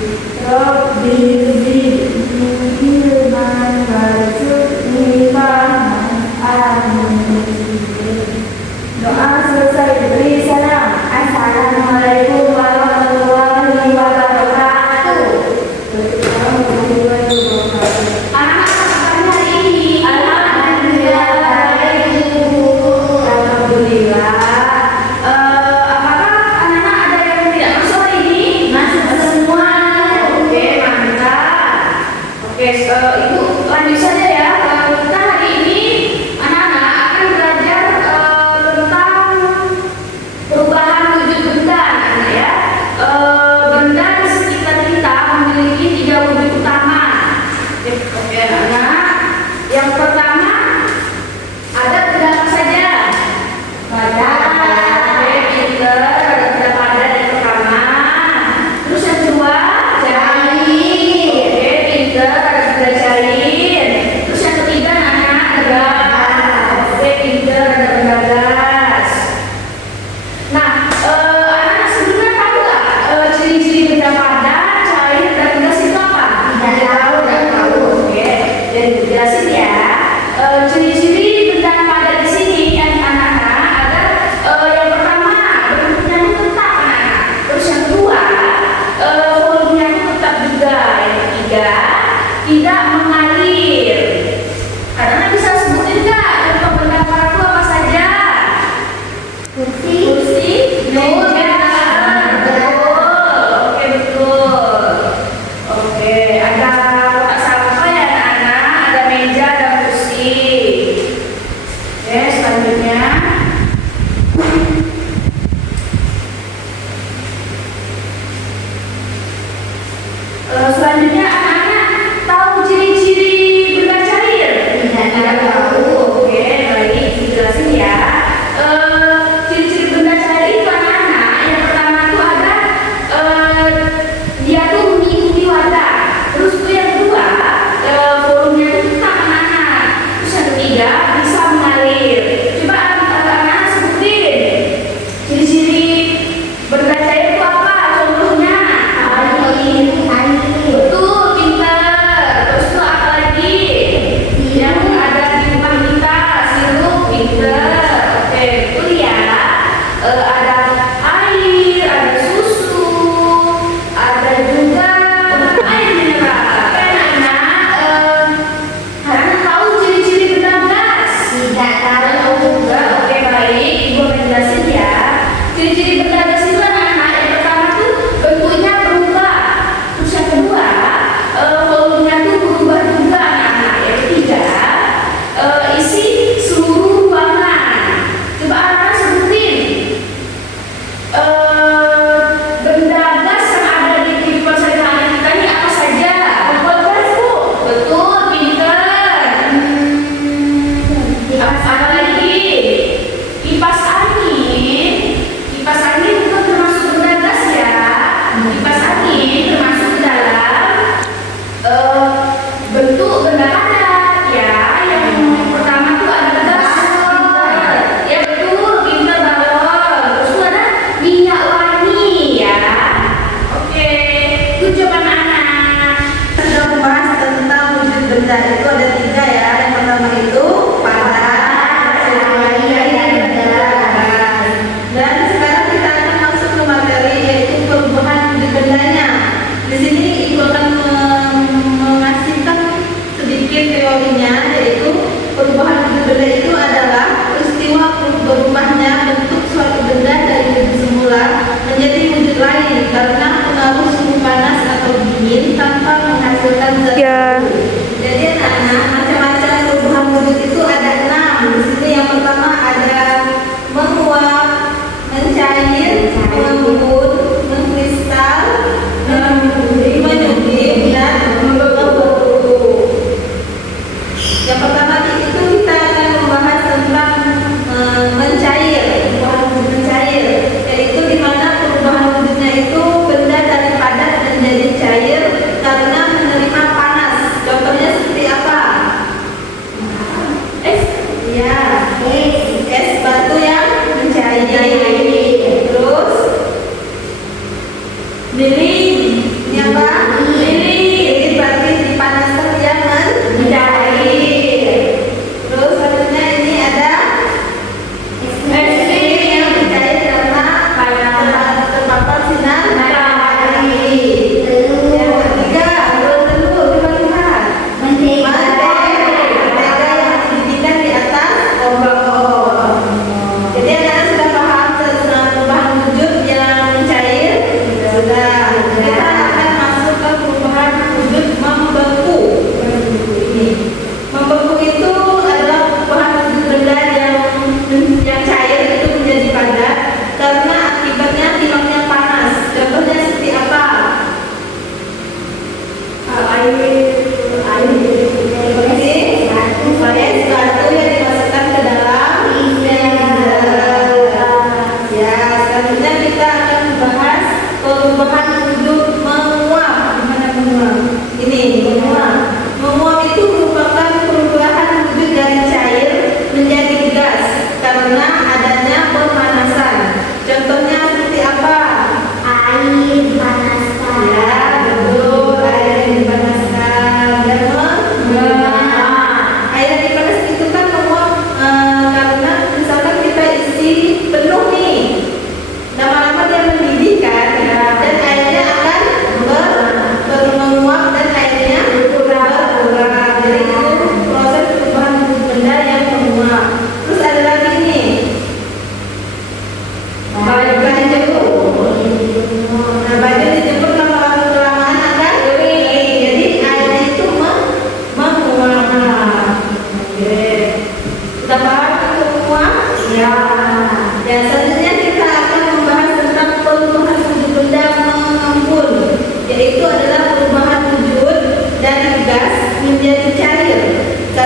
Rabbi zidni ilman warzuqni fahman. Amin. Doa selesai, beri salam. Assalamualaikum warahmatullahi wabarakatuh. Anak-anak hari ini alhamdulillah baik Bu. Alhamdulillah. Apakah anak-anak ada yang tidak masuk hari ini? Masuk semua. Oke, mantap. Oke, Ibu lanjut saja ya. Kita hari ini anak-anak akan belajar tentang perubahan wujud benda, anak ya. Benda di sekitar kita memiliki 3 wujud utama. Oke, anak-anak. Yang pertama ada benda apa saja? Padat. Oke, pinter. Ada benda padat yang pertama. Terus yang kedua, cair. Oke, pinter. Ada benda cair. Terus yang ketiga, anak gas. Oke, pinter. Ada benda gas. Nah, anak-anak sebelumnya tahu nggak ciri-ciri benda padat, cair, dan gas itu apa? Tidak tahu. Oke, jadi jelasin ya. Ciri-ciri benda padat di sini yang anak-anak ada yang pertama bentuknya itu tetap anak-anak. Terus yang kedua volumenya itu tetap juga. Yang ketiga tidak mengalir. Anak-anak bisa sebutin nggak contoh benda padat itu apa saja? Kursi, meja, betul. Oke, betul. Oke, ada kotak sampah ya anak-anak, ada meja, ada kursi. Oke, selanjutnya. Selanjutnya anak-anak tahu ciri-ciri benda cair? Tidak tahu. Oke, baik, dijelasin ya. Ciri-ciri benda cair itu anak-anak yang pertama itu ada dia tuh mengikuti wadah. Terus tuh yang kedua volumenya itu tetap anak-anak. Terus yang ketiga bisa mengalir. Coba anak-anak sebutin ciri-ciri benda cair itu apa? Contohnya air. Betul, pintar. Terus tuh apa lagi? Yang ada di rumah kita, sirup, pintar. Oke, betul ya. Ada air, ada susu, ada juga air mineral. Oke, anak-anak, anak tahu ciri-ciri benda gas? Tidak tahu juga. Oke, baik. Ibu akan jelasin ya. Ciri-ciri benda gas itu anak-anak yang pertama tuh bentuknya berubah. Terus yang kedua volumenya tuh berubah juga anak-anak. Yang ketiga isi seluruh ruangan. Coba anak sebutin benda gas yang ada di kehidupan sehari-hari kita ini apa saja? Kompor gas, Bu. Betul, pinter. Apa lagi? Kipas angin. Kipas angin bukan termasuk benda gas ya. Kipas angin termasuk ke dalam bentuk benda padat ya. Yang pertama tuh ada gas. Ya betul, pinter balon. Terus tuh ada minyak wangi ya. Oke, itu coba anak. Sudah membahas tentang wujud benda itu ada 3 ya. Yang pertama itu padat, cair, dan gas. Dan sekarang kita akan masuk ke materi yaitu perubahan wujud bendanya. Di sini Ibu akan mengasihkan sedikit teorinya, yaitu perubahan wujud benda itu adalah peristiwa berubahnya bentuk suatu benda dari wujud semula menjadi wujud lain karena pengaruh suhu panas atau dingin tanpa menghasilkan zat baru. Jadi anak-anak, macam-macam perubahan wujud itu ada 6. Di sini yang pertama ada menguap, mencair, mengembun, mengkristal, menyublim, dan membentuk. Yang pertama itu kita akan membahas tentang mencair, perubahan wujud mencair, yaitu di mana perubahan wujudnya itu benda dari padat menjadi cair karena menerima panas.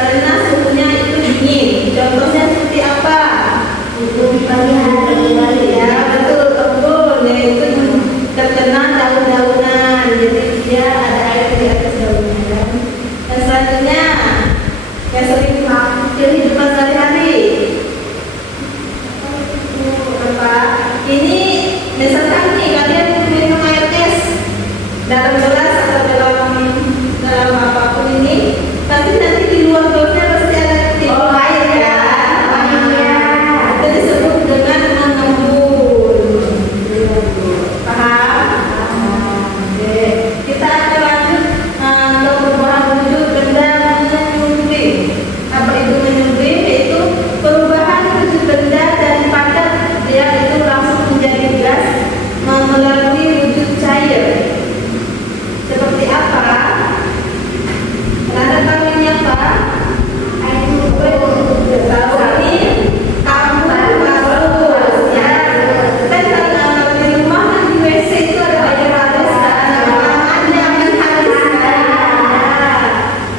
karena suhunya itu dingin. Contohnya seperti apa? Di pagi hari. Ya betul, embun, yaitu terkena daun-daunan, jadi dia ada air di atas daunnya kan. Dan selanjutnya yang sering kehidupan sehari-hari. Apa? Ini misalkan nih kalian minum air es dalam gelas atau dalam apapun ini, tapi nanti di luar gelasnya pasti ada titik air ya. Itu disebut dengan mengembun. Paham? Oke. Kita akan lanjut untuk perubahan wujud benda menyublim. Apa itu menyublim? Yaitu perubahan wujud benda dari padat dia itu langsung menjadi gas melalui wujud cair. Seperti apa? Anda tahu ini apa? Tahu ini kamu bagus ya. Kan kalau di rumah kan di WC itu ada air habis kan, dia akan habis kan.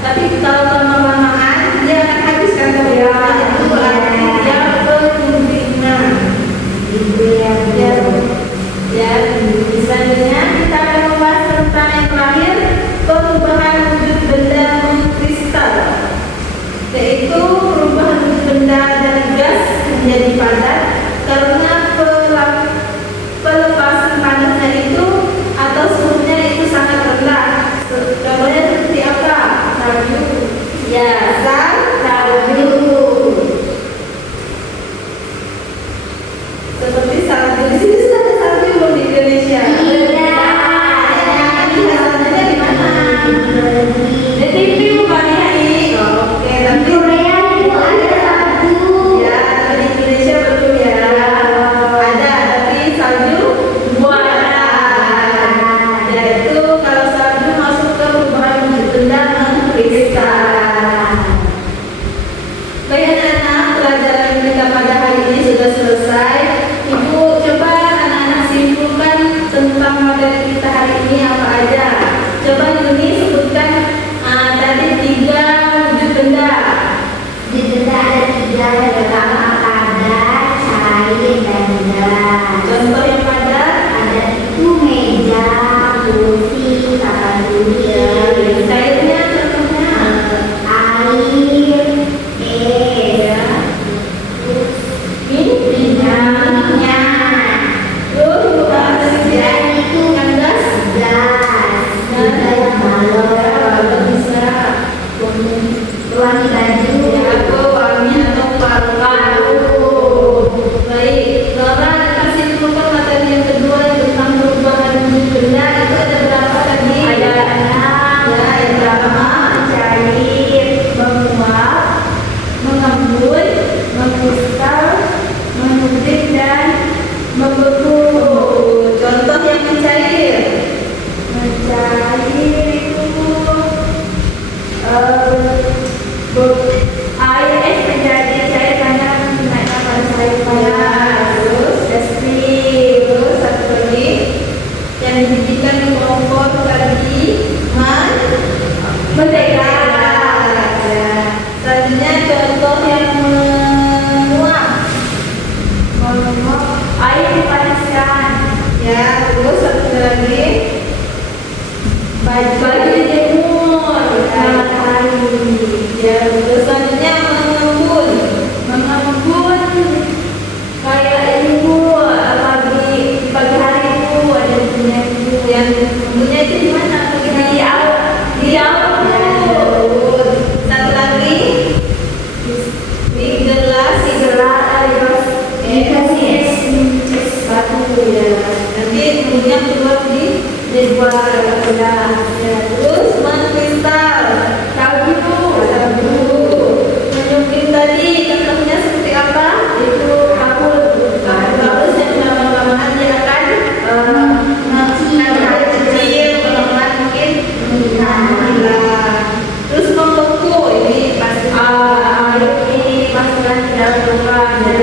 Tapi kalau lama-lamaan dia akan habis kan kemudian itu berarti dia penyumbingan. Ya, selanjutnya kita akan membahas tentang yang terakhir, perubahan wujud benda mengkristal, yaitu perubahan wujud benda dari gas menjadi padat karena pelepasan panasnya itu atau suhunya itu sangat rendah. Contohnya seperti apa? Salju. Ya, salju. Seperti salju. Di sini sudah ada salju belum di Indonesia? Hasilnya di mana? Di TV bukan ya? Oke, tapi ya, di Indonesia belum ya. Ada, tapi salju buatan. Yaitu kalau salju masuk ke perubahan wujud benda mengkristal. Baik anak-anak, pelajaran kita pada hari ini sudah selesai. Ibu coba anak-anak simpulkan tentang materi kita hari ini apa aja. Coba Yuni sebutkan tadi 3 wujud benda. Wujud benda ada 3, yang pertama padat, cair, dan gas. Contoh yang padat. Padat itu meja, kursi, papan tulis. Cairnya contohnya Air, es, minyak. terus bukan Dan itu yang gas. gas, juga yang balon, Bisa wangi baju, atau wangi atau paru-paru. Baik, Laura kasih simpulkan materi yang kedua yang tentang perubahan wujud benda itu ada berapa tadi? ada 6, Ya, yang pertama cair, menguap, mengembun, mengkristal, menyublim dan membeku. Contoh yang mencair. mencair itu Air es menjadi cair karena naiknya pada cair panas. Terus terus satu lagi yang dibijikan di kompor tadi mentega. Selanjutnya contoh yang menguap. Air dipanaskan. Ya, terus satu lagi baju dijemur. Ya, terus selanjutnya mengembun. Kayak ini Bu, pagi hari Bu ada bunyinya Bu. Yang bunyinya itu di mana? Di air. Satu lagi di gelas. dikasih es batu ya. Nanti bunyinya keluar di Dibuat gelas. ya. Terus mengkristal. Salju. Menyublim tadi contohnya seperti apa? Itu kapur. Bagus yang lama-lamaan dia akan kecil, pelan-pelan mungkin hilang. Terus membeku ini pasti Ini masukkan ke dalam rumah dan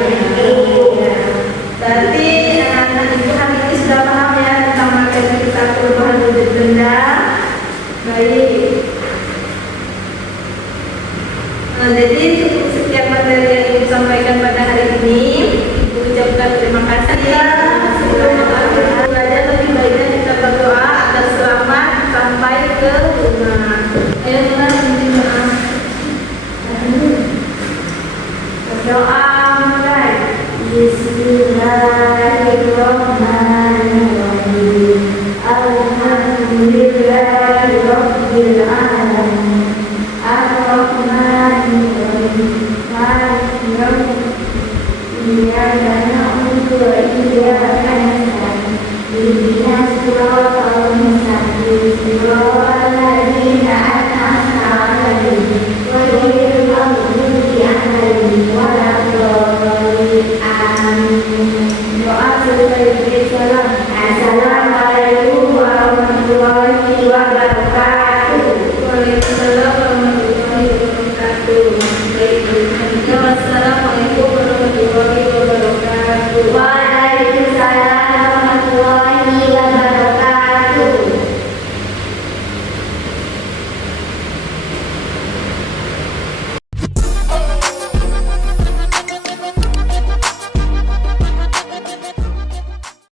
berarti anak-anak itu hari ini sudah paham ya tentang materi kita perubahan wujud benda. Baik. sama.